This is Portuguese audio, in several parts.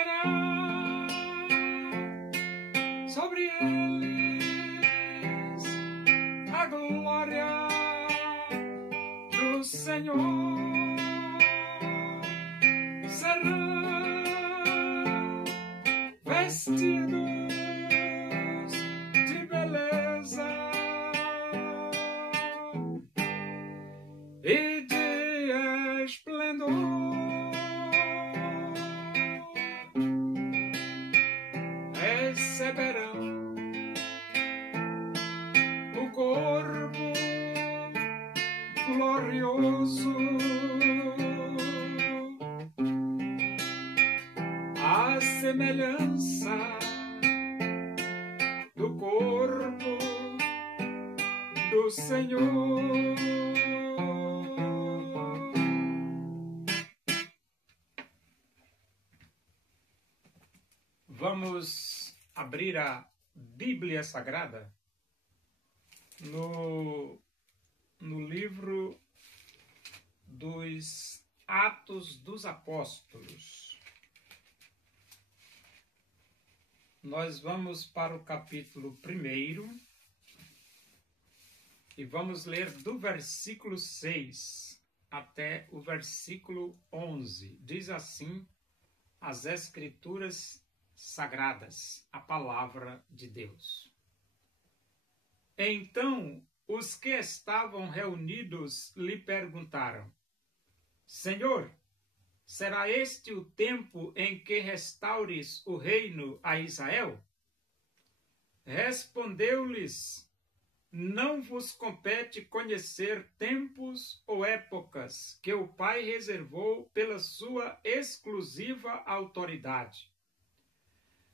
descerá sobre eles a glória do Senhor. Serão vestidos de beleza e de esplendor. Receberão o corpo glorioso, a semelhança do corpo do Senhor. Vamos abrir a Bíblia Sagrada no livro dos Atos dos Apóstolos. Nós vamos para o capítulo 1 e vamos ler do versículo 6 até o versículo 11. Diz assim as Escrituras Sagradas, a palavra de Deus. Então, os que estavam reunidos lhe perguntaram: Senhor, será este o tempo em que restaures o reino a Israel? Respondeu-lhes: Não vos compete conhecer tempos ou épocas que o Pai reservou pela sua exclusiva autoridade.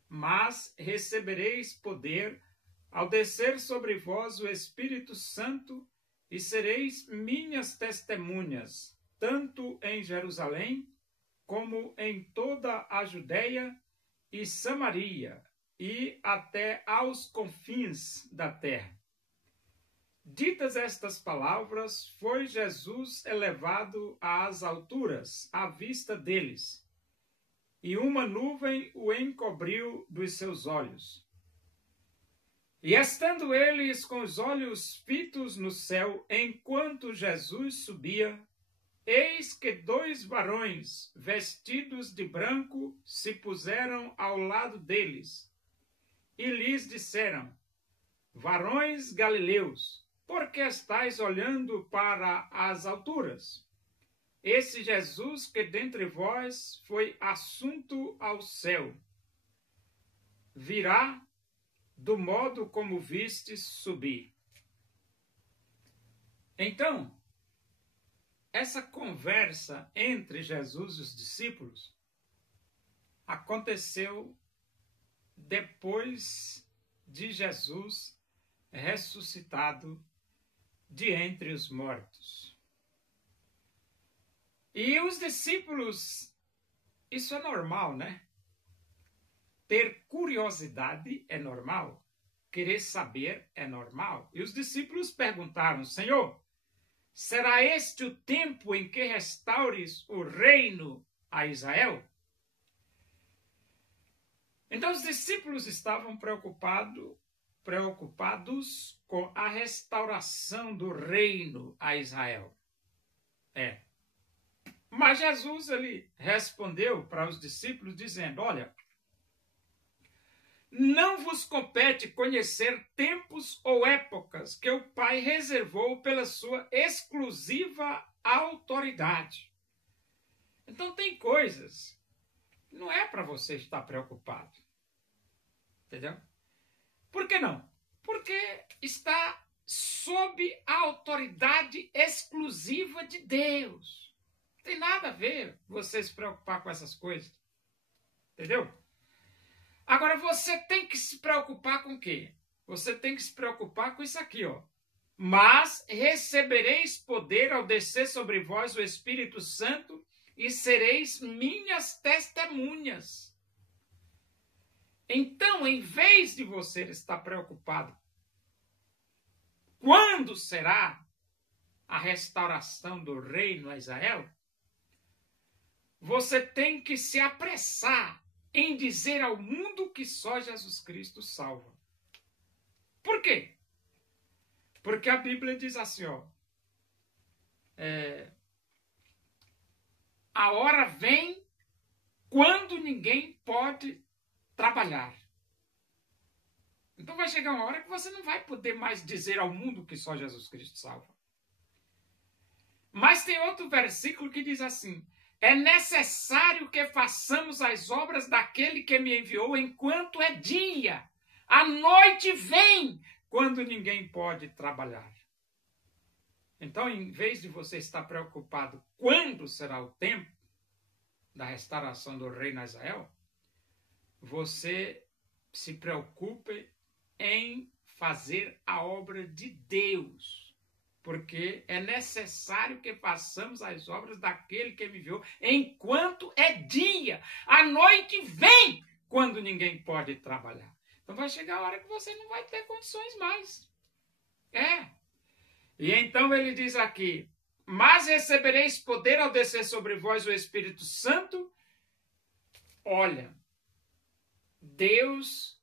Mas recebereis poder ao descer sobre vós o Espírito Santo, e sereis minhas testemunhas, tanto em Jerusalém, como em toda a Judeia e Samaria, e até aos confins da terra. Ditas estas palavras, foi Jesus elevado às alturas, à vista deles, e uma nuvem o encobriu dos seus olhos. E estando eles com os olhos fitos no céu, enquanto Jesus subia, eis que 2 varões, vestidos de branco, se puseram ao lado deles, e lhes disseram: Varões galileus, por que estáis olhando para as alturas? Esse Jesus que dentre vós foi assunto ao céu, virá do modo como vistes subir. Então, essa conversa entre Jesus e os discípulos aconteceu depois de Jesus ressuscitado de entre os mortos. E os discípulos, isso é normal, né? Ter curiosidade é normal, querer saber é normal. E os discípulos perguntaram: Senhor, será este o tempo em que restaures o reino a Israel? Então os discípulos estavam preocupados com a restauração do reino a Israel. Mas Jesus, ele respondeu para os discípulos dizendo: olha, não vos compete conhecer tempos ou épocas que o Pai reservou pela sua exclusiva autoridade. Então tem coisas que não é para você estar preocupado. Entendeu? Por que não? Porque está sob a autoridade exclusiva de Deus. Não tem nada a ver você se preocupar com essas coisas. Entendeu? Agora, você tem que se preocupar com o quê? Você tem que se preocupar com isso aqui, ó. Mas recebereis poder ao descer sobre vós o Espírito Santo e sereis minhas testemunhas. Então, em vez de você estar preocupado, quando será a restauração do reino a Israel? Você tem que se apressar em dizer ao mundo que só Jesus Cristo salva. Por quê? Porque a Bíblia diz assim, a hora vem quando ninguém pode trabalhar. Então vai chegar uma hora que você não vai poder mais dizer ao mundo que só Jesus Cristo salva. Mas tem outro versículo que diz assim: é necessário que façamos as obras daquele que me enviou enquanto é dia. A noite vem quando ninguém pode trabalhar. Então, em vez de você estar preocupado quando será o tempo da restauração do reino a Israel, você se preocupe em fazer a obra de Deus, porque é necessário que façamos as obras daquele que me enviou enquanto é dia. A noite vem quando ninguém pode trabalhar. Então vai chegar a hora que você não vai ter condições mais. E então ele diz aqui: mas recebereis poder ao descer sobre vós o Espírito Santo. Olha, Deus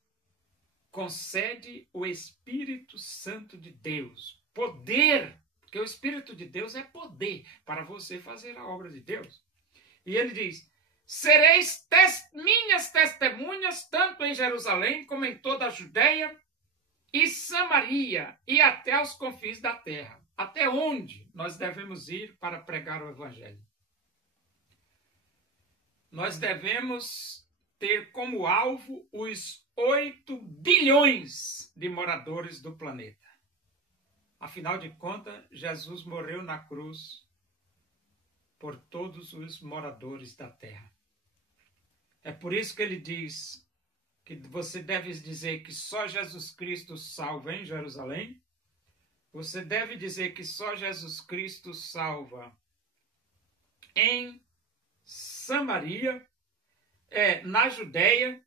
concede o Espírito Santo de Deus. Poder, porque o Espírito de Deus é poder para você fazer a obra de Deus. E ele diz: sereis minhas testemunhas, tanto em Jerusalém como em toda a Judeia e Samaria e até os confins da terra. Até onde nós devemos ir para pregar o Evangelho? Nós devemos ter como alvo os 8 bilhões de moradores do planeta. Afinal de contas, Jesus morreu na cruz por todos os moradores da terra. É por isso que ele diz que você deve dizer que só Jesus Cristo salva em Jerusalém. Você deve dizer que só Jesus Cristo salva em Samaria, na Judeia.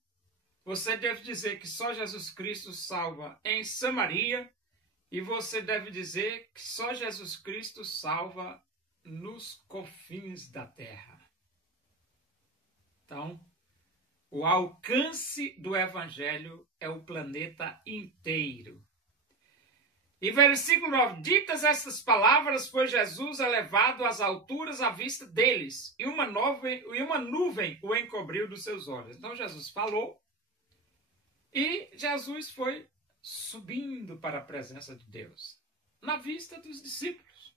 Você deve dizer que só Jesus Cristo salva em Samaria. E você deve dizer que só Jesus Cristo salva nos confins da terra. Então, o alcance do Evangelho é o planeta inteiro. E versículo 9: ditas estas palavras, foi Jesus elevado às alturas à vista deles, e uma nuvem o encobriu dos seus olhos. Então Jesus falou, e Jesus foi subindo para a presença de Deus, na vista dos discípulos.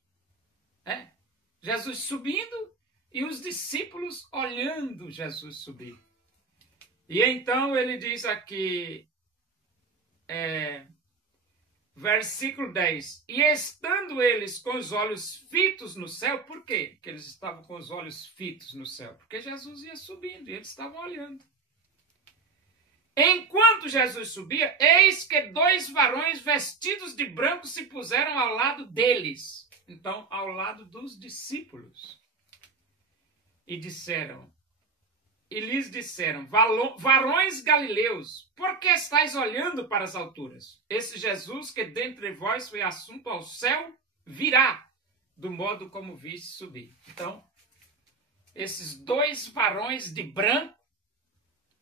Jesus subindo e os discípulos olhando Jesus subir. E então ele diz aqui, versículo 10, e estando eles com os olhos fitos no céu. Por quê que eles estavam com os olhos fitos no céu? Porque Jesus ia subindo e eles estavam olhando. Enquanto Jesus subia, eis que 2 varões vestidos de branco se puseram ao lado deles. Então, ao lado dos discípulos. E lhes disseram, varões galileus, por que estáis olhando para as alturas? Esse Jesus que dentre vós foi assunto ao céu, virá, do modo como viste subir. Então, esses 2 varões de branco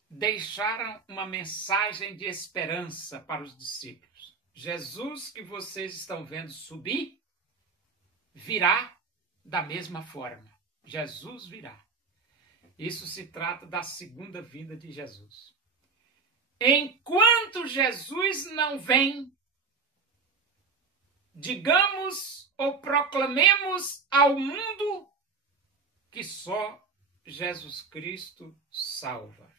deixaram uma mensagem de esperança para os discípulos. Jesus que vocês estão vendo subir, virá da mesma forma. Jesus virá. Isso se trata da segunda vinda de Jesus. Enquanto Jesus não vem, digamos ou proclamemos ao mundo que só Jesus Cristo salva.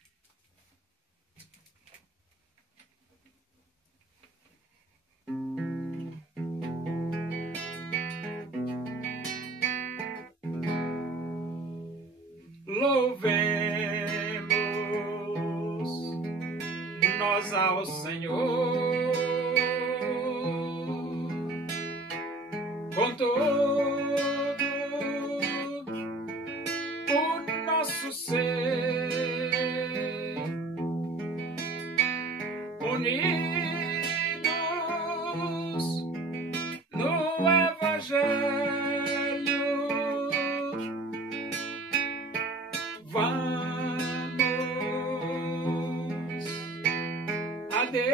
Louvemos nós ao Senhor com todo o nosso ser, unidos no Evangelho. Vamos a Deus,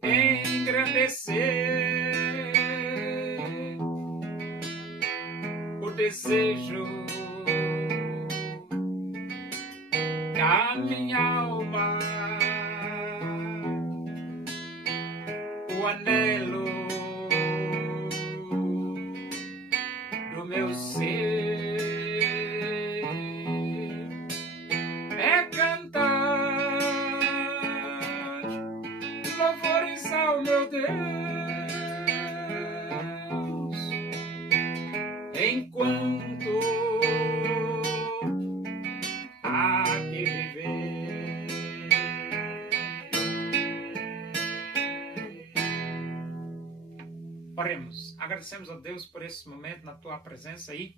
engrandecer o desejo da minha alma, o anelo do meu ser é cantar louvores ao meu Deus, enquanto há que viver. Oremos, agradecemos a Deus por esse momento na tua presença aí,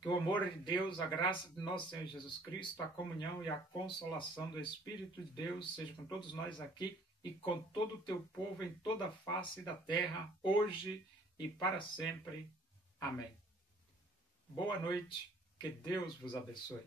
que o amor de Deus, a graça de nosso Senhor Jesus Cristo, a comunhão e a consolação do Espírito de Deus seja com todos nós aqui e com todo o teu povo em toda a face da terra, hoje e para sempre. Amém. Boa noite, que Deus vos abençoe.